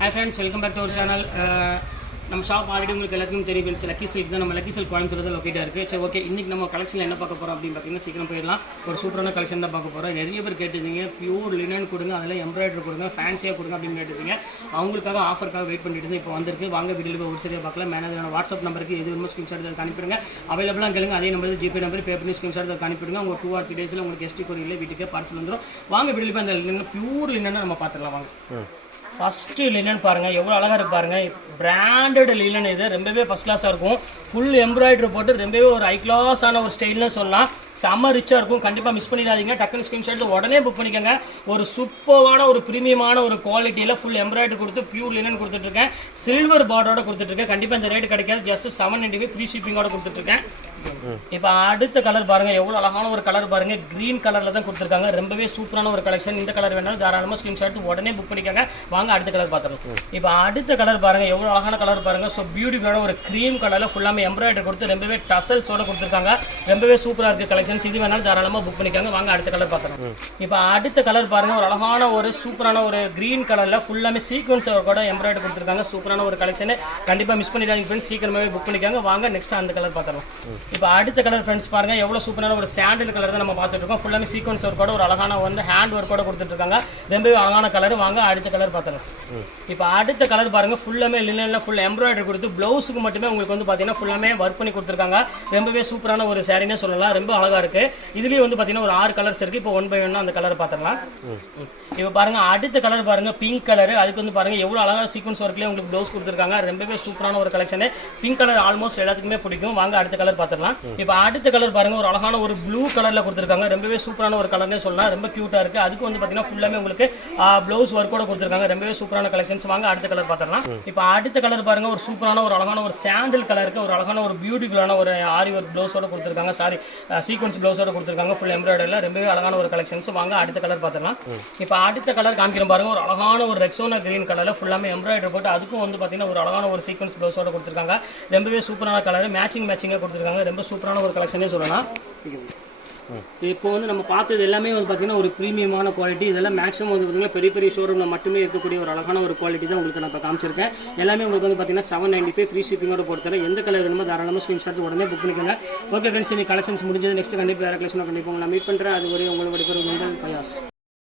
Hi friends, welcome back to our channel. நம்ம shop already உங்களுக்கு எல்லாத்துக்கும் தெரியும் ஃப்ரெண்ட்ஸ். லக்கி சில்க் தான், நம்ம லக்கி சில்க் கோயம்புத்தூர் லொக்கேட்டாக இருக்குது. சரி ஓகே, இன்றைக்கி நம்ம கலெக்ஷனில் என்ன பார்க்க போகிறோம் அப்படின்னு பார்த்தீங்கன்னா சீக்கிரம் போயிடலாம். ஒரு சூப்பரான கலெக்ஷன் தான் பார்க்க போகிறோம். நிறைய பேர் கேட்டிருந்தீங்க பியூர் லினன் கொடுங்க, அதில் எம்ப்ராய்டரி கொடுங்க, ஃபேன்சியாக கொடுங்க அப்படின்னு கேட்டிருந்தீங்க. அவங்களுக்காக ஆஃபருக்காக வெயிட் பண்ணிட்டு இருந்து இப்போ வந்திருக்கு. வாங்க வீடியோவில் ஒரு சரியாக பார்க்கலாம். மேனேஜரான வாட்ஸ்அப் நம்பருக்கு எது வேணுமோ ஸ்க்ரீன்ஷாட் அதை அனுப்பிடுங்க. அவைலபிளாக கேளுங்க. அதே நம்பர் ஜிபே நம்பர் பே பண்ணி ஸ்க்ரீன்ஷாட் அதை அனுப்பிடுங்க. உங்கள் 2 or 3 days உங்களுக்கு எஸ்டி கொரியரில் வீட்டுக்கு பார்சல் வந்துடும். வாங்க வீடியோவில் அந்த லினன் பியூர் லினனை நம்ம பார்த்துக்கலாம். வாங்க ஃபஸ்ட்டு லினன் பாருங்கள், எவ்வளோ அழகாக இருக்கு பாருங்கள். பிராண்டட் லினன் இது ரொம்பவே ஃபஸ்ட் கிளாஸாக இருக்கும். ஃபுல் எம்ப்ராய்டரி போட்டு ரொம்பவே ஒரு ஹை கிளாஸான ஒரு ஸ்டைல்னு சொல்லலாம். செம்ம ரிச்சாக இருக்கும். கண்டிப்பாக மிஸ் பண்ணிடாதீங்க. டக்குனு ஸ்க்ரீன்ஷாட் உடனே புக் பண்ணிக்கோங்க. ஒரு சூப்பரான ஒரு ப்ரீமியமான ஒரு குவாலிட்டியில் ஃபுல் எம்ப்ராய்டரி கொடுத்து பியூர் லினன் கொடுத்துட்ருக்கேன். சில்வர் பார்டரோட கொடுத்துட்ருக்கேன். கண்டிப்பாக இந்த ரேட்டு கிடைக்காது. ஜஸ்ட் 795 ஃப்ரீ ஷிப்பிங்கோட கொடுத்துட்ருக்கேன். இப்போ அடுத்த கலர் பாருங்கள், எவ்வளோ அழகான ஒரு கலர் பாருங்கள். க்ரீன் கலரில் தான் கொடுத்துருக்காங்க. ரொம்பவே சூப்பரான ஒரு கலெக்ஷன். இந்த கலர் வேணாலும் தாராளமாக ஸ்க்ரீன்ஷாட் உடனே புக் பண்ணிக்கோங்க. வாங்க அடுத்த கலர் பார்த்துருக்கோம். இப்போ அடுத்த கலர் பாருங்கள், எவ்வளோ அழகான கலர் பாருங்கள். ஸோ பியூட்டிஃபுல்லான ஒரு க்ரீம் கலரில் ஃபுல்லாமே எம்ப்ராய்டரி கொடுத்து ரொம்பவே டசல்ஸோட கொடுத்துருக்காங்க. ரொம்பவே சூப்பராக இருக்குது கலெக்ஷன்ஸ். இது வேணாலும் தாராளமாக புக் பண்ணிக்காங்க. வாங்க அடுத்த கலர் பார்க்குறோம். இப்போ அடுத்த கலர் பாருங்கள், ஒரு அழகான ஒரு சூப்பரான ஒரு க்ரீன் கலரில் ஃபுல்லாமே சீக்வன்ஸ் கூட எம்ப்ராய்டரி கொடுத்துருக்காங்க. சூப்பரான ஒரு கலெக்ஷன். கண்டிப்பாக மிஸ் பண்ணிடாதீங்க ஃப்ரெண்ட்ஸ். சீக்கிரமாகவே புக் பண்ணிக்காங்க. வாங்க நெக்ஸ்ட் அந்த கலர் பார்த்துறோம். இப்போ அடுத்த கலர் ஃப்ரெண்ட்ஸ் பாருங்கள், எவ்வளோ சூப்பரான ஒரு சாண்டில் கலர் தான் நம்ம பார்த்துட்டு இருக்கோம். ஃபுல்லாமே சீக்வன்ஸ் ஒர்க்கோட ஒரு அழகான வந்து ஹேண்ட் ஒர்க்கோட கொடுத்துட்ருக்காங்க. ரொம்பவே அழகான கலர். வாங்க அடுத்த கலர் பார்த்துறோம். இப்போ அடுத்த கலர் பாருங்கள், ஃபுல்லாமே லினனில் ஃபுல் எம்ப்ராய்டரி கொடுத்து ப்ளவுஸுக்கு மட்டுமே உங்களுக்கு வந்து பார்த்தீங்கன்னா ஃபுல்லாமே ஒர்க் பண்ணி கொடுத்துருக்காங்க. ரொம்பவே சூப்பரான ஒரு சாரினே சொல்லலாம். ரொம்ப அழகாக இருக்குது. இதுலேயும் வந்து பார்த்தீங்கன்னா ஒரு 6 கலர்ஸ் இருக்குது. இப்போ 1 by 1 அந்த கலர் பார்த்துடலாம். இப்போ பாருங்கள் அடுத்த கலர் பாருங்கள், பிங்க் கலர். அதுக்கு வந்து பாருங்கள் எவ்வளோ அழகாக சீக்வன்ஸ் ஒர்க்லேயே உங்களுக்கு ப்ளவுஸ் கொடுத்துருக்காங்க. ரொம்பவே சூப்பரான ஒரு கலெக்ஷன். பிங்க் கலர் ஆல்மோஸ்ட் எல்லாத்துக்குமே பிடிக்கும். வாங்க அடுத்த கலர் பார்த்துடலாம். இப்போ அடுத்த கலர் பாருங்கள், ஒரு அழகான ஒரு ப்ளூ கலரில் கொடுத்துருக்காங்க. ரொம்பவே சூப்பரான ஒரு கலர்னே சொல்லலாம். ரொம்ப க்யூட்டாக இருக்குது. அதுக்கு வந்து பார்த்தீங்கன்னா ஃபுல்லாமே உங்களுக்கு ப்ளவுஸ் ஒர்க்கோட கொடுத்துருக்காங்க. ரொம்பவே சூப்பரான கலெக்ஷன்ஸ். வாங்க அடுத்த கலர் பார்த்துடலாம். இப்போ அடுத்த கலர் பாருங்கள், ஒரு சூப்பரான ஒரு அழகான ஒரு சாண்டில் கலருக்கு ஒரு அழகான ஒரு பியூட்டிஃபுல்லான ஒரு ஆரி ஒர்க் ப்ளவுஸோட கொடுத்துருக்காங்க. சீக்வன்ஸ் ப்ளவுஸோட கொடுத்துருக்காங்க. ஃபுல் எம்ப்ராய்டரியில் ரொம்பவே அழகான ஒரு கலெக்ஷன்ஸ். வாங்க அடுத்த கலர் பார்த்துடலாம். இப்போ அடுத்த கலர் காமிக்கிறோம் பாருங்க, ஒரு அழகான ஒரு ரெக்ஸோனா கிரீன் கலரில் ஃபுல்லாமே எம்ப்ராய்டரி போட்டு அதுக்கும் வந்து பார்த்தீங்கன்னா ஒரு அழகான ஒரு சீக்வன்ஸ் ப்ளவுஸோட கொடுத்துருக்காங்க. ரொம்பவே சூப்பரான கலர். மேட்சிங்காக கொடுத்துருக்காங்க. ரொம்ப சூப்பரான ஒரு கலெக்ஷனே சொல்லலாம். இப்போ வந்து நம்ம பார்த்தது எல்லாமே வந்து பார்த்தீங்கன்னா ஒரு ப்ரீமியமான குவாலிட்டி. இதெல்லாம் மேக்ஸிமம் வந்து பார்த்தீங்கன்னா பெரிய பெரிய ஷோரூமில் மட்டுமே இருக்கக்கூடிய ஒரு அழகான ஒரு குவாலிட்டி தான் உங்களுக்கு நான் இப்போ காமிச்சிருக்கேன். எல்லாமே உங்களுக்கு வந்து பார்த்தீங்கன்னா 795 ஃப்ரீ ஷிப்பிங்கோட பொறுத்தவரை எந்த கலர் வேணுமோ தாராளமாக ஸ்க்ரீன்ஷாட் உடனே புக் பண்ணிக்கோங்க. ஓகே ஃப்ரெண்ட்ஸ், இன்னைக்கு கலெக்ஷன்ஸ் முடிஞ்சது. நெக்ஸ்ட் கண்டிப்பாக வேறு கலெக்ஷனாக கண்டிப்பாக நான் மீட் பண்ணுறேன். அது வரை உங்களோட ஒரு ஃபயாஸ்.